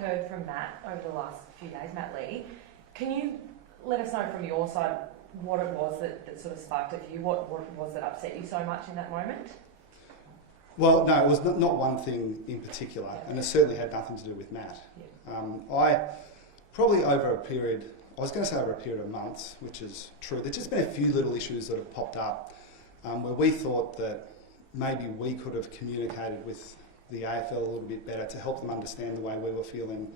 heard from Matt over the last few days, Matt Lee. Can you let us know from your side what it was that sort of sparked it for you? What was that upset you so much in that moment? Well, no, it was not one thing in particular, and it certainly had nothing to do with Matt. Yeah. I probably over a period, I was going to say over a period of months, which is true, there's just been a few little issues that have popped up where we thought that maybe we could have communicated with the AFL a little bit better to help them understand the way we were feeling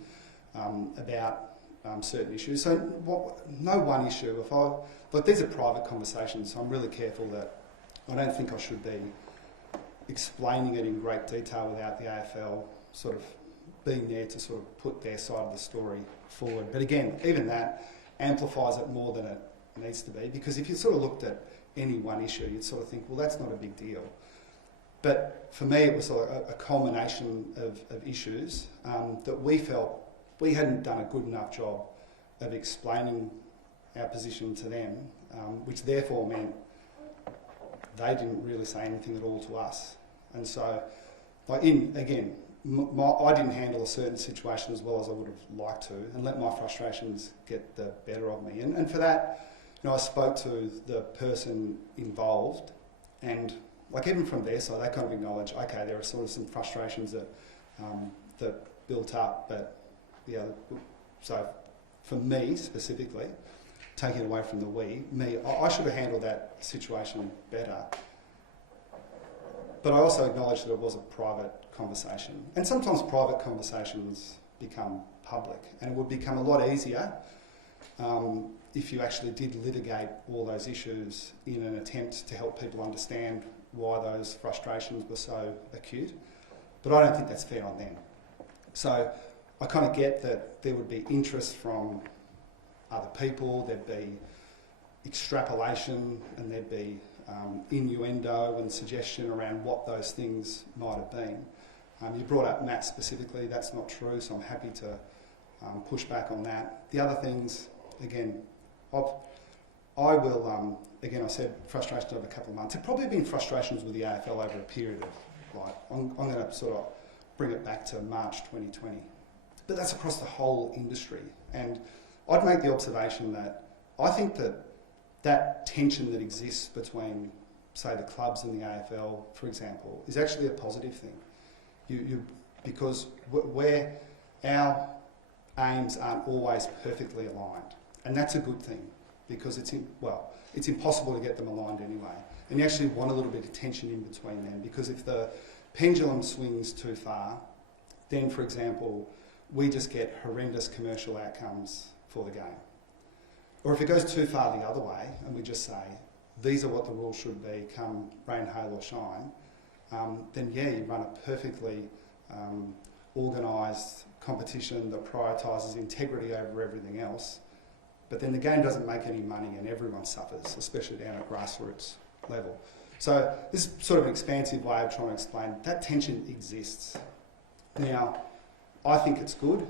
about certain issues. So no one issue. Like these are private conversations, so I'm really careful that I don't think I should be explaining it in great detail without the AFL sort of being there to sort of put their side of the story forward. But again, even that amplifies it more than it needs to be, because if you sort of looked at any one issue, you'd sort of think, well, that's not a big deal. But for me, it was a culmination of issues that we felt we hadn't done a good enough job of explaining our position to them, which therefore meant they didn't really say anything at all to us. And so, I didn't handle a certain situation as well as I would have liked to, and let my frustrations get the better of me. And for that, I spoke to the person involved, and like even from their side, they kind of acknowledge, okay, there are sort of some frustrations that built up, but yeah. So for me specifically, taking it away from the I should have handled that situation better. But I also acknowledge that it was a private conversation, and sometimes private conversations become public, and it would become a lot easier if you actually did litigate all those issues in an attempt to help people understand why those frustrations were so acute. But I don't think that's fair on them. So I kind of get that there would be interest from other people, there'd be extrapolation, and there'd be innuendo and suggestion around what those things might have been. You brought up Matt specifically, that's not true, so I'm happy to push back on that. The other things, again, I said frustrations over a couple of months. There've probably been frustrations with the AFL over a period of, I'm going to sort of bring it back to March 2020. But that's across the whole industry. And I'd make the observation that I think that tension that exists between, say, the clubs and the AFL, for example, is actually a positive thing. Because where our aims aren't always perfectly aligned, and that's a good thing, because it's impossible to get them aligned anyway. And you actually want a little bit of tension in between them, because if the pendulum swings too far, then, for example, we just get horrendous commercial outcomes for the game. Or if it goes too far the other way, and we just say, these are what the rules should be, come rain, hail or shine, then yeah, you run a perfectly organised competition that prioritises integrity over everything else, but then the game doesn't make any money and everyone suffers, especially down at grassroots level. So this is sort of an expansive way of trying to explain that tension exists. Now, I think it's good.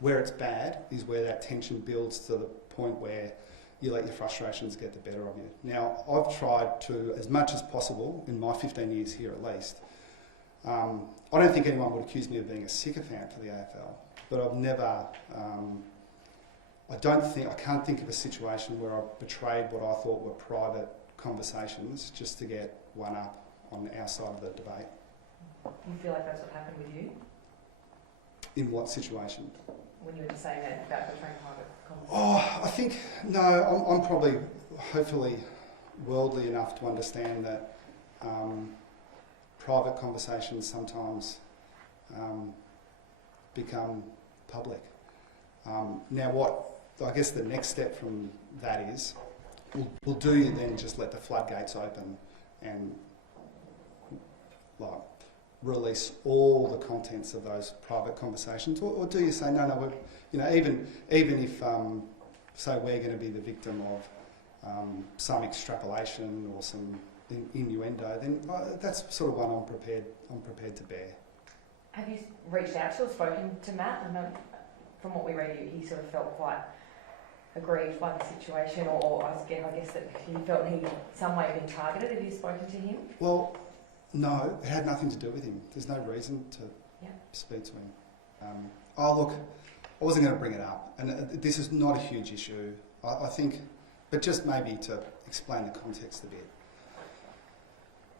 Where it's bad is where that tension builds to the point where you let your frustrations get the better of you. Now, I've tried to, as much as possible, in my 15 years here at least, I don't think anyone would accuse me of being a sycophant for the AFL, but I've never, I can't think of a situation where I've betrayed what I thought were private conversations just to get one up on our side of the debate. You feel like that's what happened with you? In what situation? When you were just saying that about betraying private conversations? Oh, I think, no, I'm probably, hopefully, worldly enough to understand that private conversations sometimes become public. Now what, I guess the next step from that is, will do you then just let the floodgates open and release all the contents of those private conversations, or do you say no, even if say we're going to be the victim of some extrapolation or some innuendo, then that's sort of one I'm prepared to bear. Have you reached out to or spoken to Matt? I know from what we read, he sort of felt quite aggrieved by the situation, or I guess that he felt he in some way been targeted. Have you spoken to him? Well, no, it had nothing to do with him. There's no reason to speak to him. Oh, look, I wasn't going to bring it up, and this is not a huge issue. I think, but just maybe to explain the context a bit.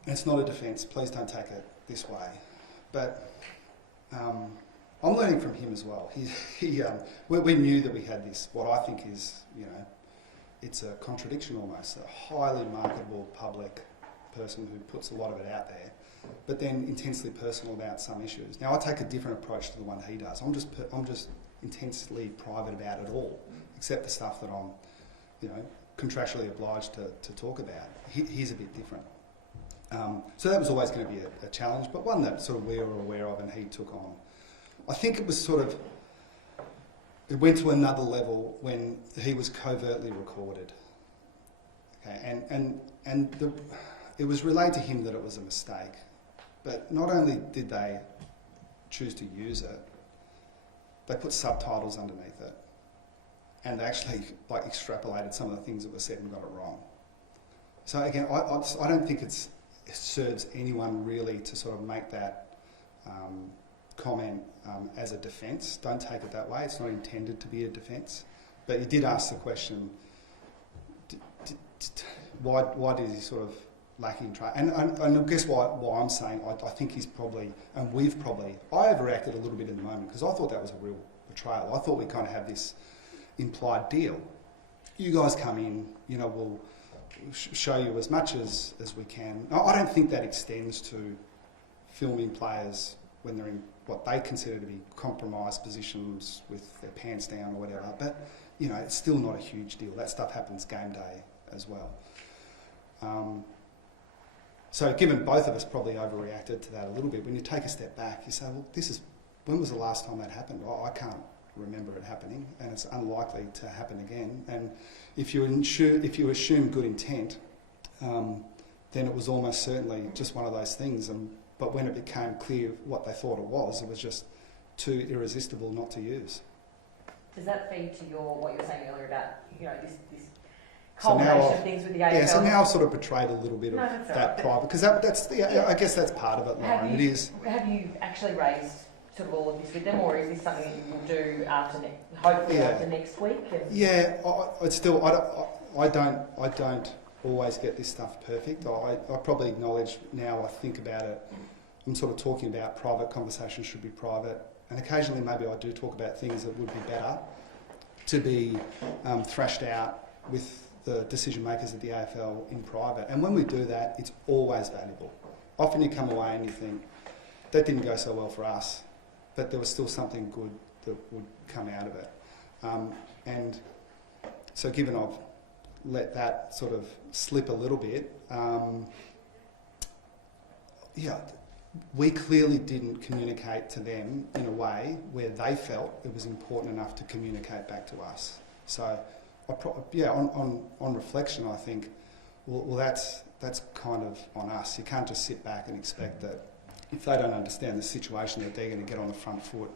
It's not a defence, please don't take it this way. But I'm learning from him as well. We knew that we had this, what I think is, it's a contradiction almost, a highly marketable public person who puts a lot of it out there, but then intensely personal about some issues. Now I take a different approach to the one he does. I'm just intensely private about it all, except the stuff that I'm, contractually obliged to talk about. He's a bit different. So that was always going to be a challenge, but one that sort of we were aware of and he took on. I think it was it went to another level when he was covertly recorded. Okay, it was relayed to him that it was a mistake, but not only did they choose to use it, they put subtitles underneath it, and they actually extrapolated some of the things that were said and got it wrong. So again, I don't think it serves anyone really to sort of make that comment as a defence. Don't take it that way. It's not intended to be a defence. But you did ask the question, why did he sort of lacking trust? And I guess why I'm saying I think he's probably, and I overreacted a little bit in the moment because I thought that was a real betrayal. I thought we kind of have this implied deal. You guys come in, we'll show you as much as we can. I don't think that extends to filming players when they're in what they consider to be compromised positions with their pants down or whatever, but it's still not a huge deal. That stuff happens game day as well. So given both of us probably overreacted to that a little bit, when you take a step back, you say, well, when was the last time that happened? Well, I can't remember it happening, and it's unlikely to happen again. And if you assume good intent, then it was almost certainly just one of those things. But when it became clear what they thought it was just too irresistible not to use. Does that feed to what you were saying earlier about this culmination of things with the AFL? Yeah, so now I've sort of betrayed a little bit of that private, because that's I guess that's part of it, Lauren. It is. Have you actually raised sort of all of this with them, or is this something that you will do hopefully after next week? Yeah, I don't always get this stuff perfect. I probably acknowledge now I think about it, I'm sort of talking about private conversations should be private, and occasionally maybe I do talk about things that would be better to be thrashed out with the decision makers at the AFL in private. And when we do that, it's always valuable. Often you come away and you think, that didn't go so well for us, but there was still something good that would come out of it. And so given I've let that sort of slip a little bit, we clearly didn't communicate to them in a way where they felt it was important enough to communicate back to us. So, on reflection, I think, well, that's kind of on us. You can't just sit back and expect that if they don't understand the situation that they're going to get on the front foot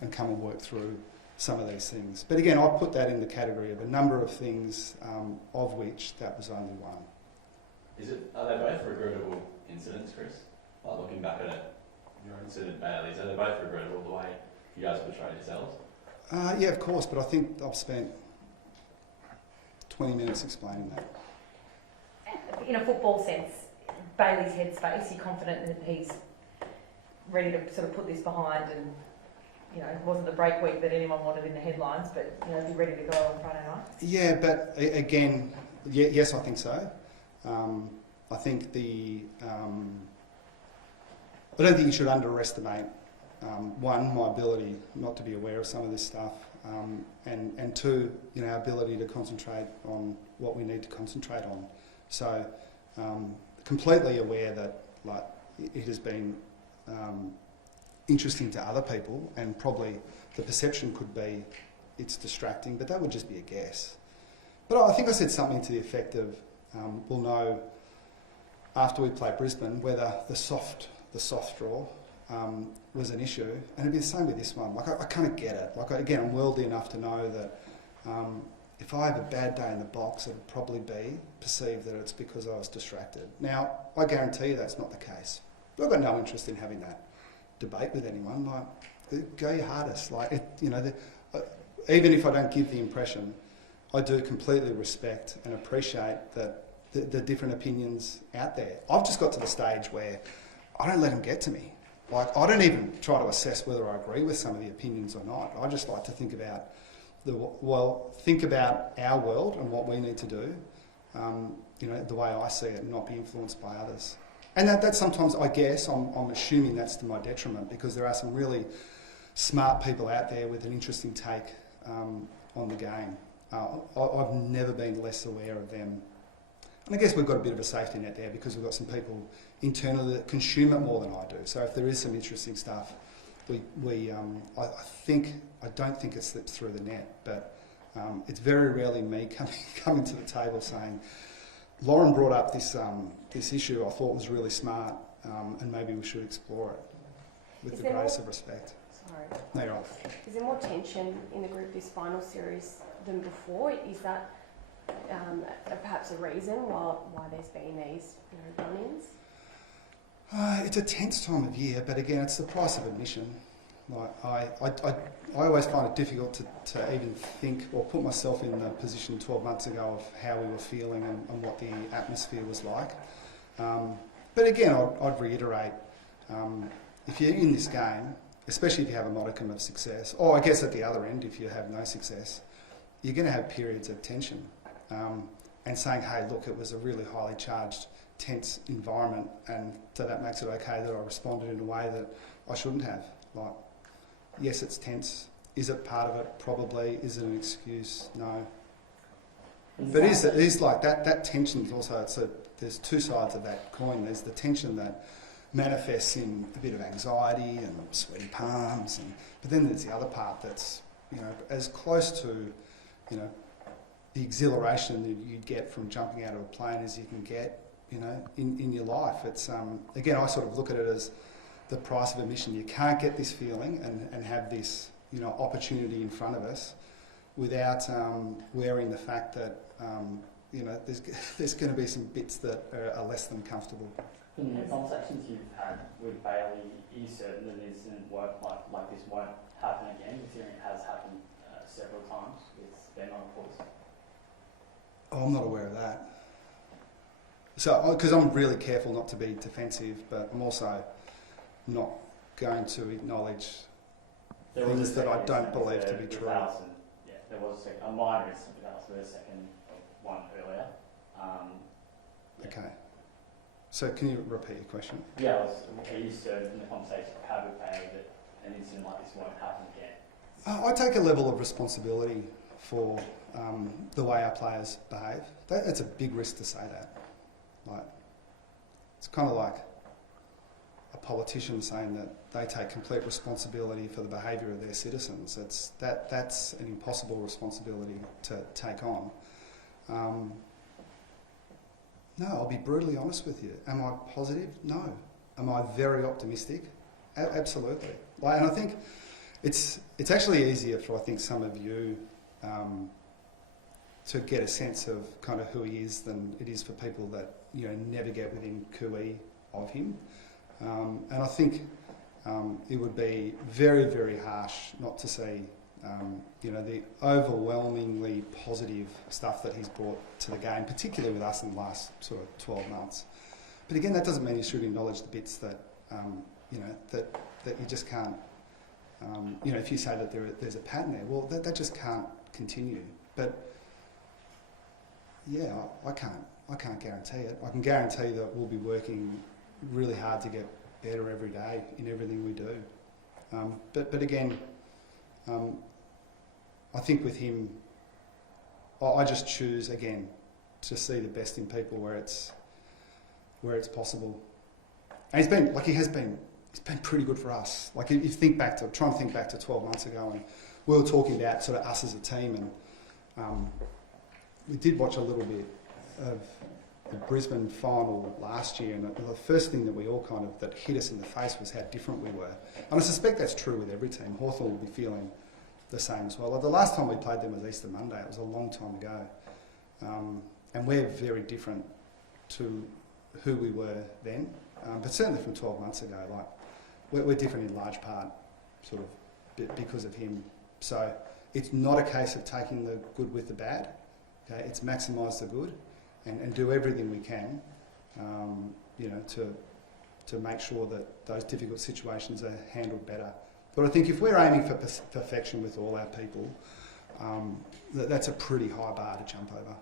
and come and work through some of these things. But again, I put that in the category of a number of things, of which that was only one. Are they both regrettable incidents, Chris? Like looking back at it, your incident Baileys, are they both regrettable the way you guys portrayed yourselves? Yeah, of course, but I think I've spent 20 minutes explaining that. In a football sense, Bailey's headspace, you're confident that he's ready to sort of put this behind, and it wasn't the break week that anyone wanted in the headlines, but be ready to go on Friday night? Yeah, but again, yes, I think so. I think I don't think you should underestimate, one, my ability not to be aware of some of this stuff, and two, our ability to concentrate on what we need to concentrate on. So, completely aware that it has been interesting to other people, and probably the perception could be it's distracting, but that would just be a guess. But I think I said something to the effect of, we'll know after we play Brisbane whether the soft draw was an issue, and it'd be the same with this one. I kind of get it. Again, I'm worldly enough to know that if I have a bad day in the box, it'll probably be perceived that it's because I was distracted. Now, I guarantee you that's not the case. I've got no interest in having that debate with anyone. go your hardest. Like, even if I don't give the impression, I do completely respect and appreciate that the different opinions out there. I've just got to the stage where I don't let them get to me. Like, I don't even try to assess whether I agree with some of the opinions or not. I just like to think about our world and what we need to do, the way I see it, and not be influenced by others. And that sometimes, I guess, I'm assuming that's to my detriment, because there are some really smart people out there with an interesting take on the game. I've never been less aware of them. And I guess we've got a bit of a safety net there, because we've got some people internally that consume it more than I do. So if there is some interesting stuff, I don't think it slips through the net, but it's very rarely me coming to the table saying, Lauren brought up this issue I thought was really smart, and maybe we should explore it with the greatest of respect. Sorry. No, you're right. Is there more tension in the group this final series than before? Is that perhaps a reason why there's been these run-ins? It's a tense time of year, but again, it's the price of admission. Like, I always find it difficult to even think or put myself in the position 12 months ago of how we were feeling and what the atmosphere was like. But again, I'd reiterate, if you're in this game, especially if you have a modicum of success, or I guess at the other end, if you have no success, you're going to have periods of tension. And saying, hey, look, it was a really highly charged, tense environment, and so that makes it okay that I responded in a way that I shouldn't have. Like, yes, it's tense. Is it part of it? Probably. Is it an excuse? No. But it is like that tension is also, there's two sides of that coin. There's the tension that manifests in a bit of anxiety and sweaty palms, but then there's the other part that's, as close to, the exhilaration that you get from jumping out of a plane as you can get, in your life. It's, again, I sort of look at it as the price of admission. You can't get this feeling and have this, opportunity in front of us without wearing the fact that, there's going to be some bits that are less than comfortable. In the conversations you've had with Bailey, are you certain that an incident like this won't happen again, considering it has happened several times with Ben on course? Oh, I'm not aware of that. So, because I'm really careful not to be defensive, but I'm also not going to acknowledge things that I don't believe to be true. There was a minor incident with Alice, a second one earlier. Okay. So can you repeat your question? Yeah, are you certain in the conversation you've had with Bailey that an incident like this won't happen again? I take a level of responsibility for the way our players behave. It's a big risk to say that. Like, it's kind of like a politician saying that they take complete responsibility for the behaviour of their citizens. That's an impossible responsibility to take on. No, I'll be brutally honest with you. Am I positive? No. Am I very optimistic? Absolutely. And I think it's actually easier for, I think, some of you to get a sense of kind of who he is than it is for people that never get within cooee of him. And I think it would be very, very harsh not to see the overwhelmingly positive stuff that he's brought to the game, particularly with us in the last sort of 12 months. But again, that doesn't mean you should acknowledge the bits that that you just can't. If you say that there's a pattern there, well, that just can't continue. But yeah, I can't guarantee it. I can guarantee that we'll be working really hard to get better every day in everything we do. But again, I think with him, I just choose again to see the best in people where it's possible. And he's been pretty good for us. Like, if you think back to 12 months ago, and we were talking about sort of us as a team, and we did watch a little bit of the Brisbane final last year, and the first thing that we all that hit us in the face was how different we were. And I suspect that's true with every team. Hawthorn will be feeling the same as well. Like, the last time we played them was Easter Monday. It was a long time ago. And we're very different to who we were then. But certainly from 12 months ago, like, we're different in large part, sort of because of him. So it's not a case of taking the good with the bad. Okay, it's maximise the good and do everything we can, to make sure that those difficult situations are handled better. But I think if we're aiming for perfection with all our people, that's a pretty high bar to jump over.